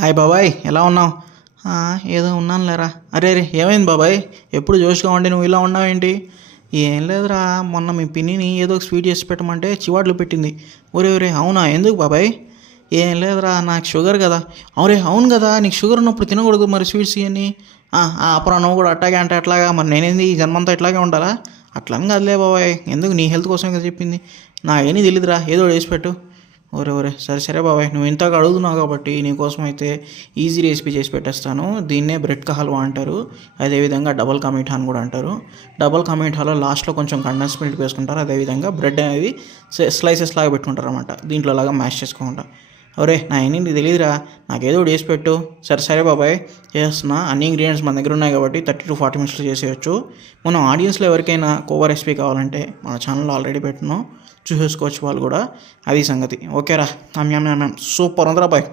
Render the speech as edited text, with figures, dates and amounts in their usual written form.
Hi బాబాయ్, ఎలా ఉన్నావు? ఏదో ఉన్నాను లేరా. అరే అరే, ఏమైంది బాబాయ్? ఎప్పుడు జోష్గా ఉండి నువ్వు ఇలా ఉన్నావేంటి? ఏం లేదురా, మొన్న మీ పిన్నిని ఏదో ఒక స్వీట్ చేసి పెట్టమంటే చివాట్లు పెట్టింది. ఒరే ఒరే, అవునా? ఎందుకు బాబాయ్? ఏం లేదురా, నాకు షుగర్ కదా. అవురే అవును కదా, నీకు షుగర్ ఉన్నప్పుడు తినకూడదు మరి స్వీట్స్ ఇవన్నీ. అప్పుడు నువ్వు కూడా అట్టాగే అంటే అట్లాగా, మరి నేనేంది ఈ జన్మంతా ఇట్లాగే ఉండాలా? అట్లని కాదులే బాబాయ్, ఎందుకు నీ హెల్త్ కోసం కదా చెప్పింది. నాకేమీ తెలియదురా, ఏదో వేసి పెట్టు. ఒరే ఒరే, సరే సరే బాబాయ్, నువ్వు ఇంతగా అడుగుతున్నావు కాబట్టి నీకోసం అయితే ఈజీ రెసిపీ చేసి పెట్టేస్తాను. దీన్నే బ్రెడ్ కా హల్వా అంటారు, అదేవిధంగా డబల్ కా మీఠా అని కూడా అంటారు. డబల్ కా మీఠాలో లాస్ట్లో కొంచెం కండెన్స్ మిల్క్ వేసుకుంటారు, అదేవిధంగా బ్రెడ్ అనేది స్లైసెస్ లాగా పెట్టుకుంటారు అనమాట, దీంట్లో లాగా మ్యాష్ చేసుకోకుండా. ఒరే నా ఎన్ని నీకు తెలియదురా, నాకేదో ఒకటి చేసి పెట్టు. సరే సరే బాబాయ్, చేస్తున్నా. అన్ని ఇంగ్రీడియంట్స్ మన దగ్గర ఉన్నాయి కాబట్టి 30 to 40 minutes చేసేయచ్చు. మనం ఆడియన్స్లో ఎవరికైనా కోవా రెసిపీ కావాలంటే మన ఛానల్లో ఆల్రెడీ పెట్టినాం, చూసేసుకోవచ్చు వాళ్ళు కూడా. అది సంగతి. ఓకేరా, సూపర్ ఉందిరా బాయ్.